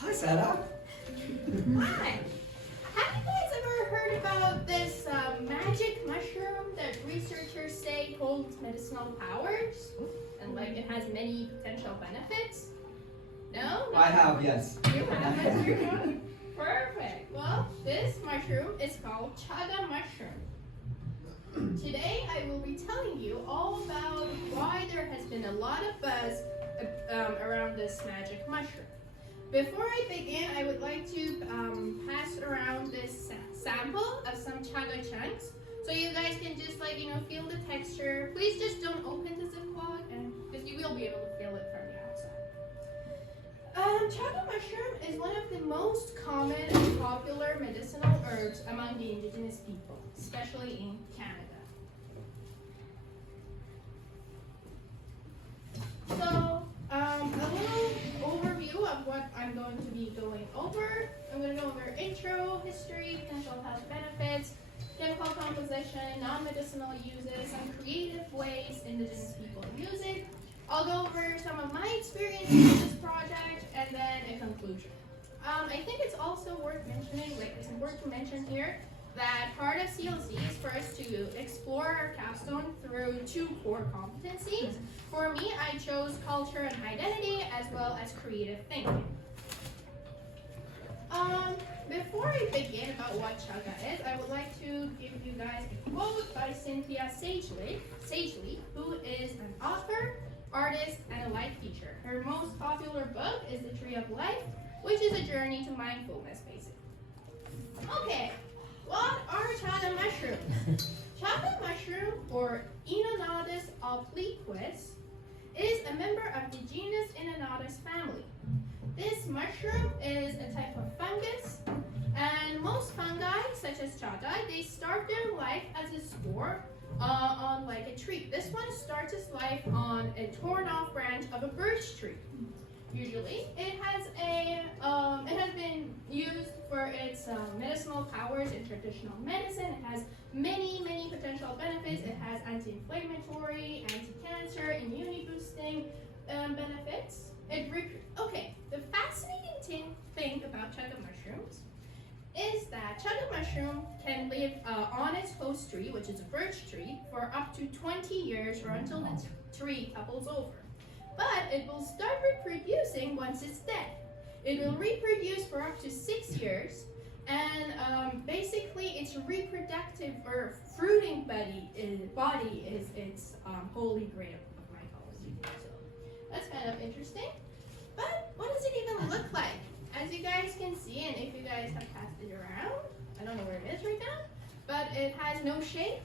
Hi, Sarah. Hi. Have you guys ever heard about this magic mushroom that researchers say holds medicinal powers? And like it has many potential benefits? No? I have, yes. You have it? You know? Perfect. Well, this mushroom is called Chaga mushroom. Today I will be telling you all about why there has been a lot of buzz around this magic mushroom. Before I begin, I would like to pass around this sample of some chaga chunks, so you guys can just feel the texture. Please just don't open the ziploc, because you will be able to feel it from the outside. Chaga mushroom is one of the most common and popular medicinal herbs among the indigenous people, especially in Canada. So, a little overview of what I'm going to be going over. I'm going to go over intro, history, potential health benefits, chemical composition, non-medicinal uses, some creative ways indigenous people use it. I'll go over some of my experiences with this project and then a conclusion. I think it's also worth mentioning, it's important to mention here, that part of CLC is for us to explore our capstone through two core competencies. For me, I chose culture and identity as well as creative thinking. Before I begin about what Chaga is, I would like to give you guys a quote by Cynthia Sagely, who is an author, artist, and a life teacher. Her most popular book is The Tree of Life, which is a journey to mindfulness, basically. Okay. What are chaga mushrooms? Chaga mushroom, or Indigenous obliquus, is a member of the genus Indigenous family. This mushroom is a type of fungus, and most fungi, such as chaga, they start their life as a spore on like a tree. This one starts its life on a torn-off branch of a birch tree. Usually, it has been used for its medicinal powers in traditional medicine. It has many potential benefits. It has anti-inflammatory, anti-cancer, immunity-boosting benefits. The fascinating thing about chaga mushrooms is that chaga mushroom can live on its host tree, which is a birch tree, for up to 20 years or until the tree topples over. But it will start reproducing once it's dead. It will reproduce for up to 6 years, and basically its reproductive or fruiting body is its holy grail of mythology. So that's kind of interesting. But what does it even look like? As you guys can see, and if you guys have passed it around, I don't know where it is right now, but it has no shape,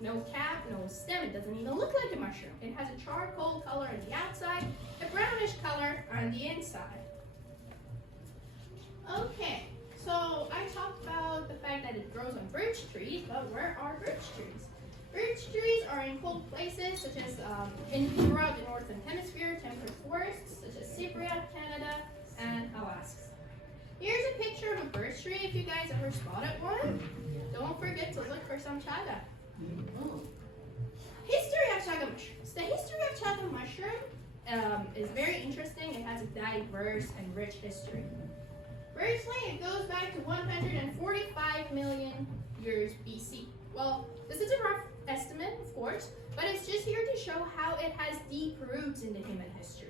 no cap, no stem. It doesn't even look like a mushroom. It has a charcoal color on the outside, a brownish color on the inside. Okay, so I talked about the fact that it grows on birch trees, but where are birch trees? Birch trees are in cold places, such as throughout the northern hemisphere, temperate forests, such as Siberia, Canada, and Alaska. Here's a picture of a birch tree if you guys ever spotted one. Don't forget to look for some chaga. History of chaga mushrooms. The history of chaga mushroom is very interesting. It has a diverse and rich history. Firstly, it goes back to 145 million years BC. Well, this is a rough estimate, of course, but it's just here to show how it has deep roots in the human history.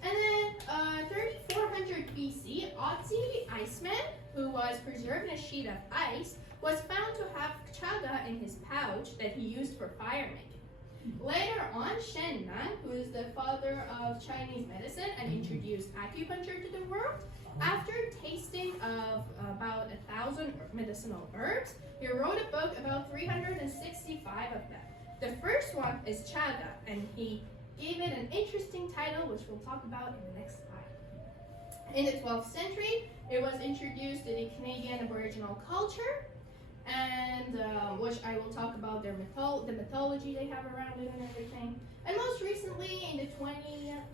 And then 3400 BC, Otzi Iceman, who was preserved in a sheet of ice, was found to have chaga in his pouch that he used for fire making. Later on, Shen Nan, who is the father of Chinese medicine and introduced acupuncture to the world, after tasting of about 1,000 medicinal herbs, he wrote a book about 365 of them. The first one is Chaga, and he gave it an interesting title, which we'll talk about in the next slide. In the 12th century, it was introduced to the Canadian Aboriginal culture, and which I will talk about the mythology they have around it and everything. And most recently, in the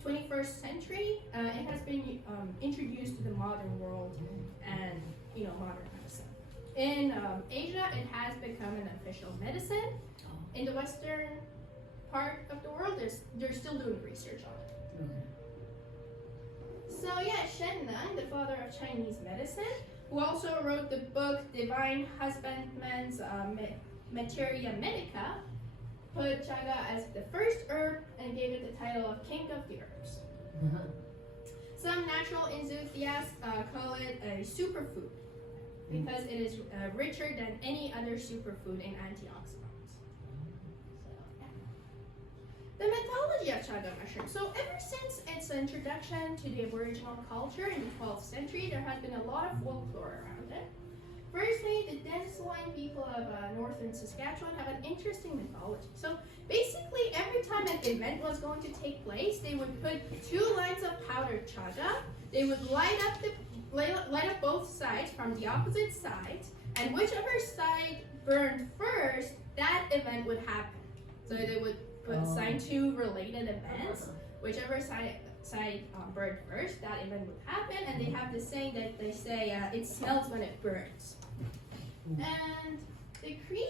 21st century, it has been introduced to the modern world and modern medicine. In Asia, it has become an official medicine. In the Western part of the world, they're still doing research on it. So yeah, Shen Neng, the father of Chinese medicine, who also wrote the book Divine Husbandman's Materia Medica, put chaga as the first herb and gave it the title of King of the Herbs. Some natural enthusiasts call it a superfood because it is richer than any other superfood in antioxidants. So, yeah. The mythology of chaga mushroom. So ever since its introduction to the Aboriginal culture in the 12th century, there has been a lot of folklore around it. Firstly, the Denisovan people of northern Saskatchewan have an interesting mythology. So basically, every time an event was going to take place, they would put 2 lines of powdered chaga. They would light up both sides from the opposite sides, and whichever side burned first, that event would happen. So they would assign 2 related events. Whichever side burned first, that event would happen, and they have this saying that they say it smells when it burns. And the Cree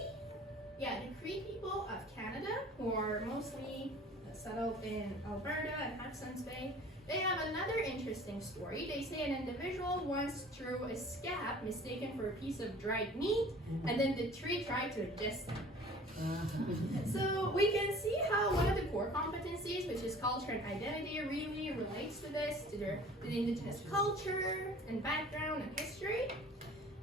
people of Canada, who are mostly settled in Alberta and Hudson's Bay, they have another interesting story. They say an individual once threw a scab mistaken for a piece of dried meat, and then the tree tried to ingest it. So we can see how one of the core competencies, which is culture and identity, really relates to this, to the Indigenous culture and background and history.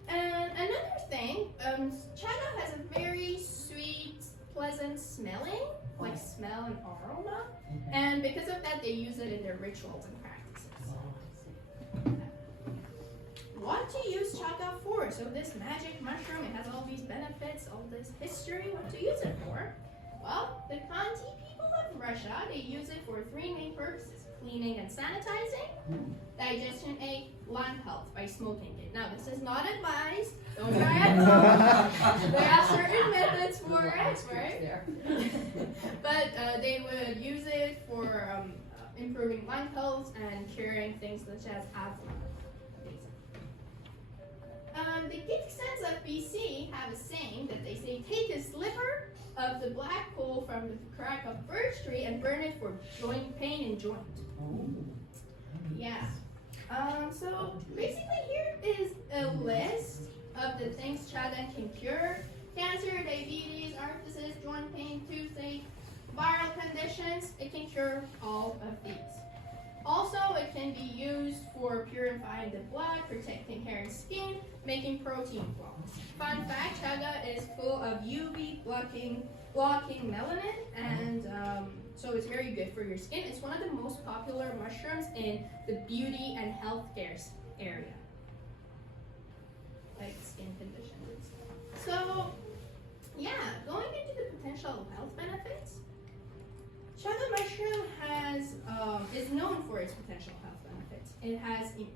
And another thing, chaga has a very sweet, pleasant smelling, like smell and aroma. And because of that, they use it in their rituals and practices. What to use chaga for? So this magic mushroom, it has all these benefits, all this history. What to use it for? Well, the Khanty people of Russia, they use it for 3 main purposes: cleaning and sanitizing, digestion aid, lung health by smoking it. Now, this is not advised. Don't try at home. There are certain methods for it, right? But they would use it for improving lung health and curing things such as asthma. The Gitxans of BC have a saying that they say, take a sliver of the black coal from the crack of birch tree and burn it for joint pain and joint. Yeah. So basically here is a list of the things chaga can cure: cancer, diabetes, arthritis, joint pain, toothache, viral conditions. It can cure all of these. Also, it can be used for purifying the blood, protecting hair and skin, making protein clones. Fun fact, chaga is full of UV blocking melanin, and so it's very good for your skin. It's one of the most popular mushrooms in the beauty and healthcare area, like skin conditions. So, yeah, going into the potential health benefits, chaga mushroom is known for its potential health benefits.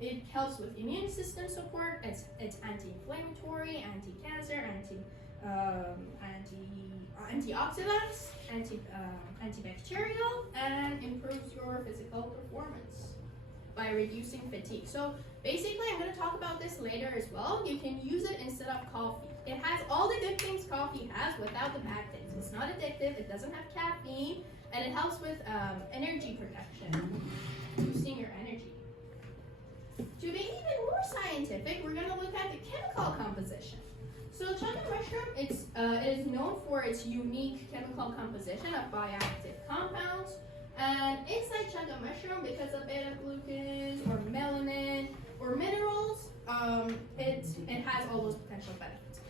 It helps with immune system support. It's anti-inflammatory, anti-cancer, antioxidants, antibacterial, and improves your physical performance by reducing fatigue. So basically, I'm going to talk about this later as well. You can use it instead of coffee. It has all the good things coffee has without the bad things. It's not addictive. It doesn't have caffeine. And it helps with energy production, boosting your energy. To be even more scientific, we're going to look at the chemical composition. So chaga mushroom, it is known for its unique chemical composition of bioactive compounds. And inside chaga mushroom, because of beta-glucans or melanin or minerals, it has all those potential benefits.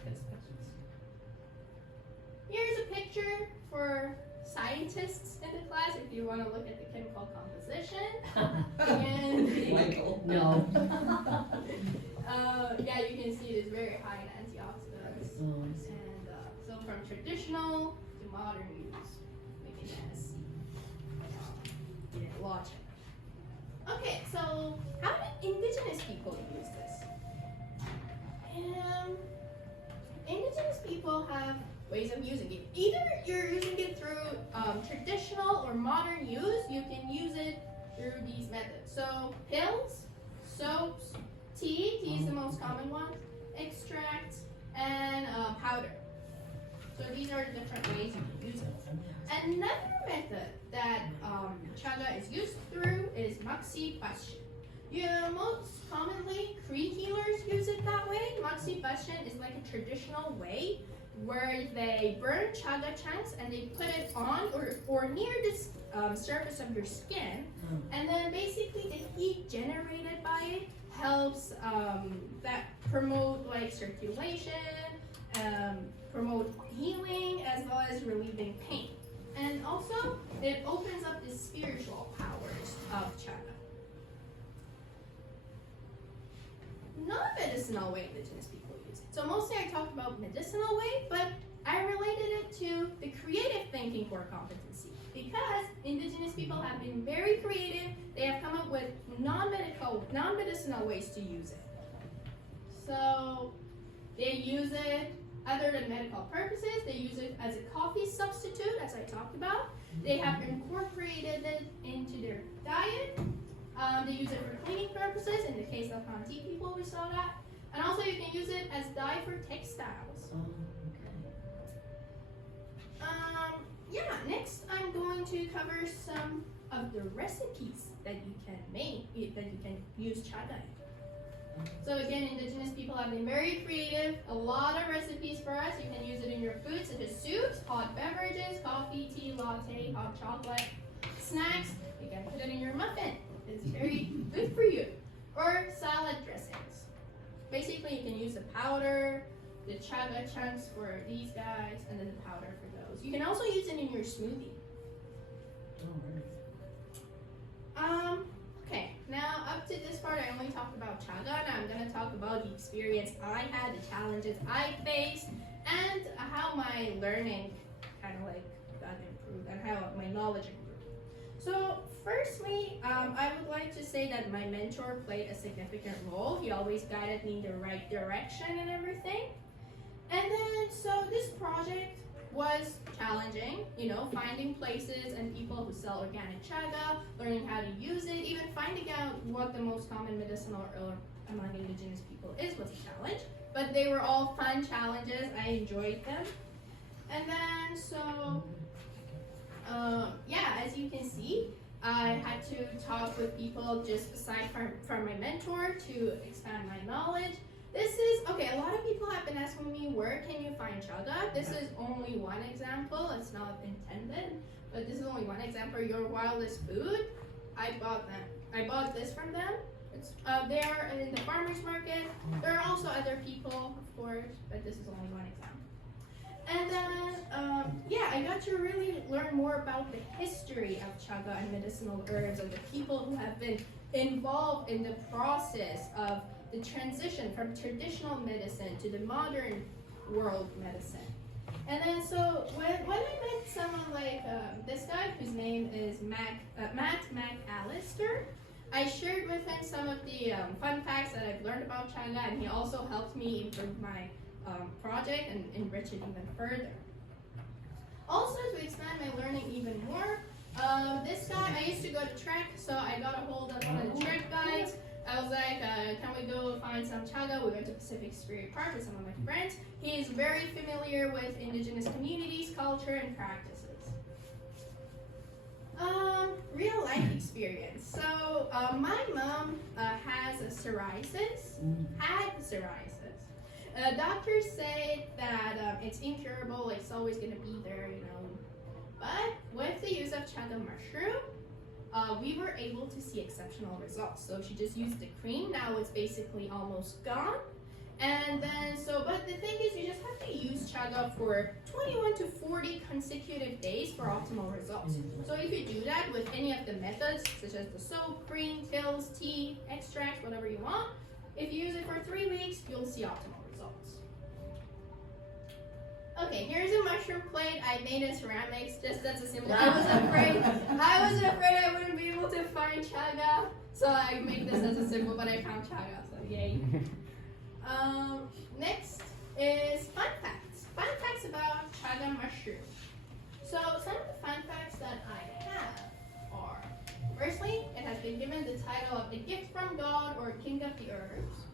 Here's a picture for scientists in the class if you want to look at the chemical composition. And Michael, no. Yeah, you can see it is very high in antioxidants. And so from traditional to modern use, we can kind of see logic. Okay, so how did Indigenous people use this? Indigenous people have ways of using it. Either you're using it through traditional or modern use. You can use it through these methods. So pills, soaps, tea is the most common one, extracts, and powder. So these are the different ways you can use it. Another method that chaga is used through is moxibustion. Most commonly, Cree healers use it that way. Moxibustion is like a traditional way where they burn chaga chunks and they put it on or near this surface of your skin, and then basically the heat generated by it helps that promote like circulation, promote healing as well as relieving pain, and also it opens up the spiritual powers of chaga. Non-medicinal way Indigenous people use it. So mostly I talked about medicinal way, but I related it to the creative thinking core competency because Indigenous people have been very creative. They have come up with non-medicinal ways to use it. So they use it other than medical purposes. They use it as a coffee substitute, as I talked about. They have incorporated it into their diet. They use it for cleaning purposes. In the case of Khanty people, we saw that. And also you can use it as dye for textiles. Yeah, next I'm going to cover some of the recipes that you can make, that you can use chaga in. So again, Indigenous people have been very creative. A lot of recipes for us. You can use it in your food, such as soups, hot beverages, coffee, tea, latte, hot chocolate, snacks. You can put it in your muffin. It's very good for you. Or salad dressings. Basically, you can use the powder, the chaga chunks for these guys, and then the powder for those. You can also use it in your smoothie. Okay, now up to this part, I only talked about chaga. Now I'm going to talk about the experience I had, the challenges I faced, and how my learning kind of like got improved and how my knowledge improved. So firstly, I would like to say that my mentor played a significant role. He always guided me in the right direction and everything. And then, so this project was challenging, you know, finding places and people who sell organic chaga, learning how to use it, even finding out what the most common medicinal herb among Indigenous people is was a challenge. But they were all fun challenges. I enjoyed them. And then, so, yeah, as you can see, I had to talk with people just aside from my mentor to expand my knowledge. This is, okay, a lot of people have been asking me, where can you find chaga? This is only one example. It's not intended, but this is only one example. Your Wildest Food, I bought this from them. It's there in the farmer's market. There are also other people, of course, but this is only one example. And then, yeah, I got to really learn more about the history of chaga and medicinal herbs and the people who have been involved in the process of the transition from traditional medicine to the modern world medicine. And then, so when I met someone like this guy, whose name is Matt McAllister, I shared with him some of the fun facts that I've learned about chaga, and he also helped me improve my project and enrich it even further. Also, to expand my learning even more, this guy, I used to go to trek, so I got a hold of one of the trek guides. I was like, can we go find some chaga? We went to Pacific Spirit Park with some of my friends. He is very familiar with Indigenous communities, culture, and practices. Real life experience. So my mom has a psoriasis, had psoriasis. Doctors say that it's incurable, it's always gonna be there, you know. But with the use of chaga mushroom, we were able to see exceptional results. So she just used the cream. Now it's basically almost gone. And then, but the thing is, you just have to use chaga for 21 to 40 consecutive days for optimal results. So if you do that with any of the methods, such as the soap, cream, pills, tea, extracts, whatever you want, if you use it for 3 weeks, you'll see optimal results. Okay, here's a mushroom plate. I made in ceramics, just as a symbol. I was afraid I wouldn't be able to find chaga, so I made this as a symbol, but I found chaga, so yay. Next is fun facts. Fun facts about chaga mushroom. So some of the fun facts that I have are, firstly, it has been given the title of the gift from God or king of the herbs.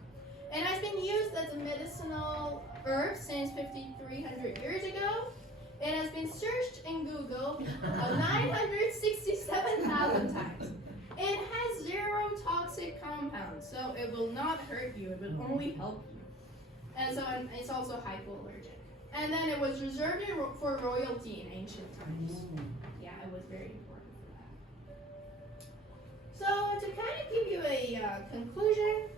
It has been used as a medicinal herb since 5,300 years ago. It has been searched in Google 967,000 times. It has 0 toxic compounds it will not hurt you, it will only help you. And so it's also hypoallergic. And then it was reserved for royalty in ancient times. Yeah, it was very important for that. So to kind of give you a conclusion,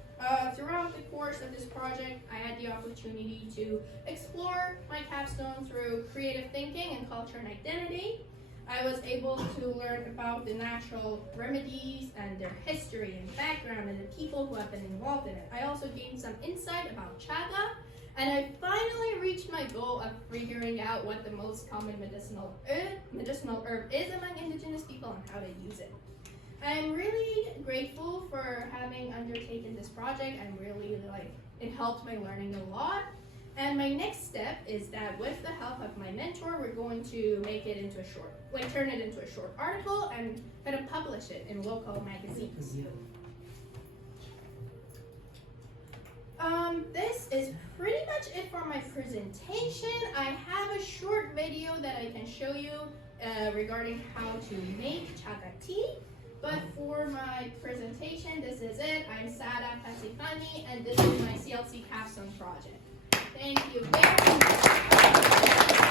throughout the course of this project, I had the opportunity to explore my capstone through creative thinking and culture and identity. I was able to learn about the natural remedies and their history and background and the people who have been involved in it. I also gained some insight about Chaga, and I finally reached my goal of figuring out what the most common medicinal herb is among Indigenous people and how to use it. I'm really grateful for having undertaken this project, and really it helped my learning a lot. And my next step is that with the help of my mentor, we're going to make it into turn it into a short article and kind of publish it in local magazines. This is pretty much it for my presentation. I have a short video that I can show you regarding how to make chaga tea. But for my presentation, this is it. I'm Sada Pasifani, and this is my CLC capstone project. Thank you very much.